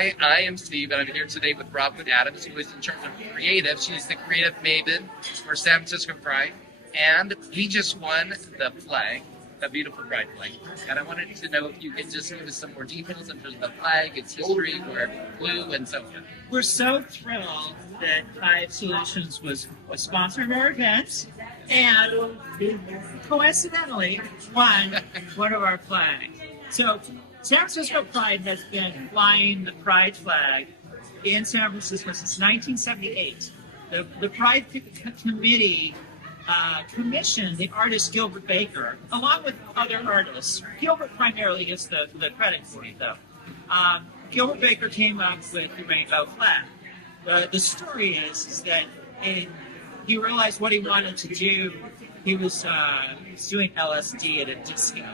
I am Steve, and I'm here today with Robin Adams, who is in charge of creative. She's the creative maven for San Francisco Pride, and we just won the flag, the beautiful Pride flag. And I wanted to know if you could just give us some more details in terms of the flag, its history, where it flew, and so forth. We're so thrilled that Hyve Solutions was sponsoring our event, and coincidentally won one of our flags. So San Francisco Pride has been flying the Pride flag in San Francisco since 1978. The Pride Committee commissioned the artist Gilbert Baker, along with other artists. Gilbert primarily gets the credit for it, though. Gilbert Baker came up with the rainbow flag. The story is that he realized what he wanted to do. He was doing LSD at a disco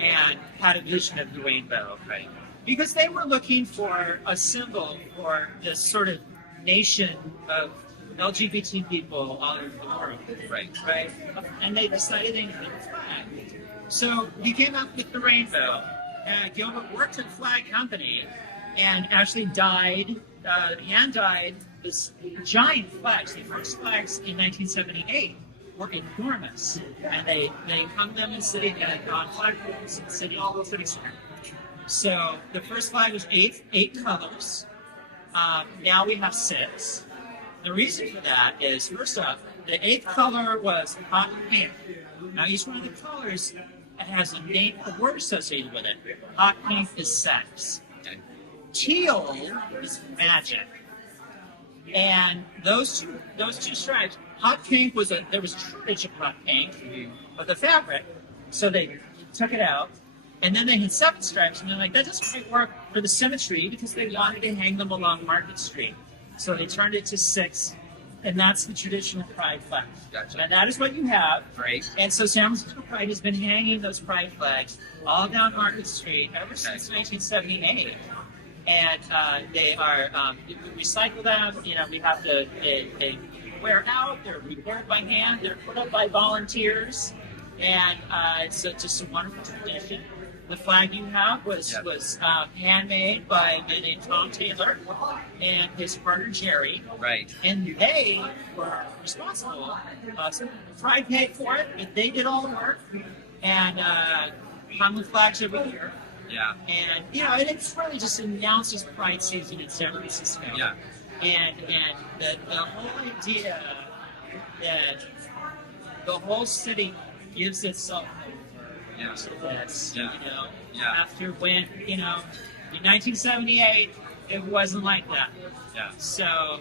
and had a vision of the rainbow, right? Because they were looking for a symbol for this sort of nation of LGBT people all over the world, right? And they decided they needed a flag. So he came up with the rainbow. Gilbert worked at a flag company and actually hand-dyed this giant flags. The first flags in 1978 were enormous, and they hung them in city on flagpoles in city center. So the first flag was eight colors. Now we have 6. The reason for that is, first off, the 8th color was hot pink. Now each one of the colors has a word associated with it. Hot pink is sex. Teal is magic. And those two stripes, hot pink there was a shortage of hot pink of the fabric, so they took it out. And then they had 7 stripes, and they're like, that doesn't quite work for the symmetry because they wanted to hang them along Market Street. So they turned it to 6, and that's the traditional Pride flag. Gotcha. And that is what you have. Great. And so San Francisco Pride has been hanging those Pride flags all down Market Street ever since 1978. And they are, we recycle them, we have to, they wear out, they're repaired by hand, they're put up by volunteers, and it's just a wonderful tradition. The flag you have was handmade by a man named Tom Taylor and his partner Jerry. Right. And they were responsible. So Pride paid for it, but they did all the work and hung the flags every year. Yeah. And and it's really just announces Pride season in San Francisco. Yeah. And the whole idea that the whole city gives itself to this, after when, in 1978, it wasn't like that. Yeah. So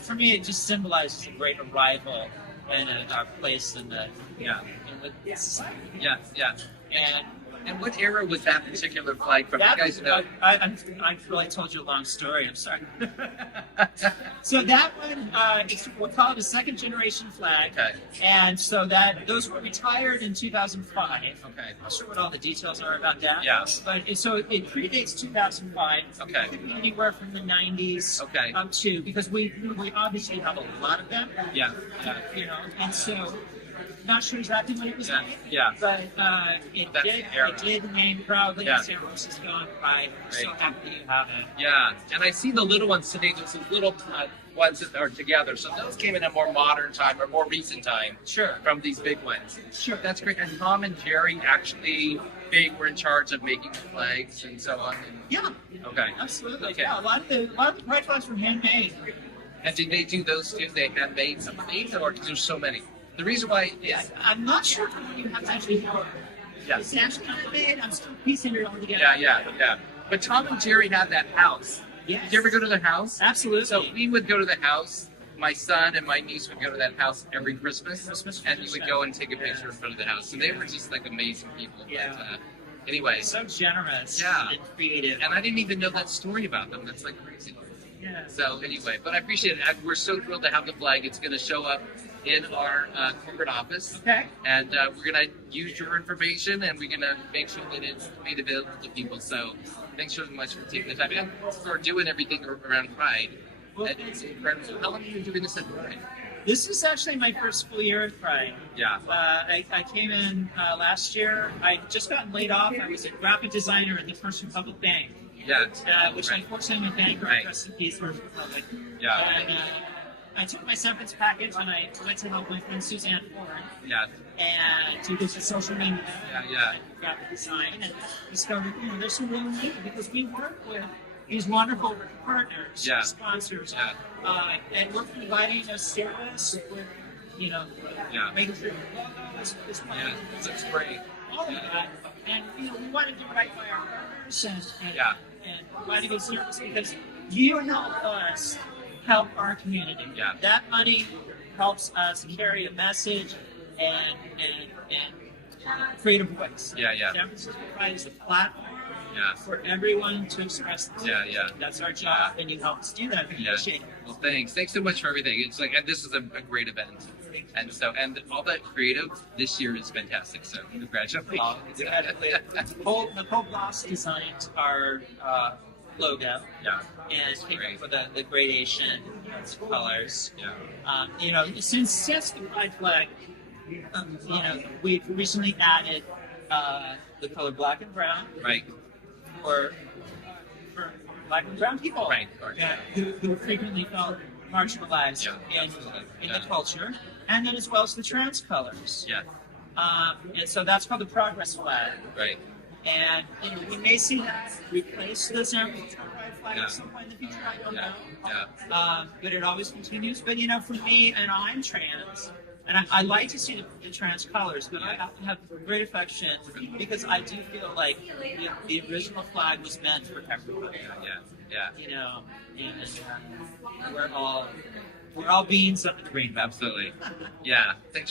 for me, it just symbolizes a great arrival in our place in the society. Yeah. And what era was that particular flag from? You guys know? I really told you a long story. I'm sorry. So that one, we'll call it a second generation flag. Okay. And so those were retired in 2005. Okay. I'm not sure what all the details are about that. Yeah. But so it predates 2005. Okay. It could be anywhere from the 90s up to, because we obviously have a lot of them. Yeah. And so. Not sure exactly when it was made, but it did hang proudly in San Francisco on Pride. We're so happy you have it. Yeah, and I see the little ones today. There's some little ones that are together. So those came in a more modern time or more recent time. Sure. From these big ones. Sure. That's great. And Tom and Jerry actually, were in charge of making the flags and so on. Yeah. Okay. Absolutely. Okay. Yeah, a lot of the Pride flags were handmade. And did they do those too? They handmade some of these, or because there's so many? The reason why is I'm not sure how you have to actually know. It's actually handmade. I'm still piecing it all together. Yeah. But Tom and Jerry had that house. Yes. Did you ever go to the house? Absolutely. So we would go to the house. My son and my niece would go to that house every Christmas, and we would go and take a picture in front of the house. So they were just like amazing people. Yeah. But, anyway. So generous. Yeah. And creative. And I didn't even know that story about them. That's like crazy. Yeah. So anyway, but I appreciate it. We're so thrilled to have the flag. It's going to show up in our corporate office. Okay. And we're going to use your information, and we're going to make sure that it's made available to people. So thanks so much for taking the time and for doing everything around Pride. Well, it's incredible. How long have you been doing this at Pride? This is actually my first full year at Hyve. Yeah. I came in last year. I just gotten laid off. I was a graphic designer at the First Republic Bank. Yeah. which Right. unfortunately we can't Right. rest in peace, First Republic. Yeah. And I took my severance package and I went to help my friend Suzanne Ford Yeah. and to do some social media Yeah. and graphic design and discovered, there's some real need because we work with these wonderful partners, Yeah. sponsors, Yeah. and we're providing a service with, Yeah. making sure logos, Yeah. That's great. all of that. And we want to do right by our partners and Yeah. and provide a good service because you help us help our community. Yeah. That money helps us carry a message and create a voice. Yeah. Yeah. San Francisco Pride is a platform Yeah. for everyone to express themselves. Yeah. That's our job, and you help us do that. We Yeah. appreciate it. Well, thanks. Thanks so much for everything. It's like, and this is a great event, and all that creative this year is fantastic. So congratulations. Nicole Bloss designed our logo Yeah. and came Great. up with the gradation colors. Yeah. Since the Pride flag, we've recently added the color black and brown Right. for black and brown people, Right. who frequently felt marginalized Yeah. in Yeah. the culture, and then as well as the trans colors. Yeah. And so that's called the Progress flag. Right. And we may see that replace the San Francisco Pride flag Yeah. at some point in the future. I don't Yeah. know. Yeah. But it always continues. But for me, and I'm trans, and I like to see the trans colors, but I have great affection because I do feel like the original flag was meant for everybody. Yeah. Yeah. And we're all beings under the rainbow. Absolutely. Yeah. Thanks.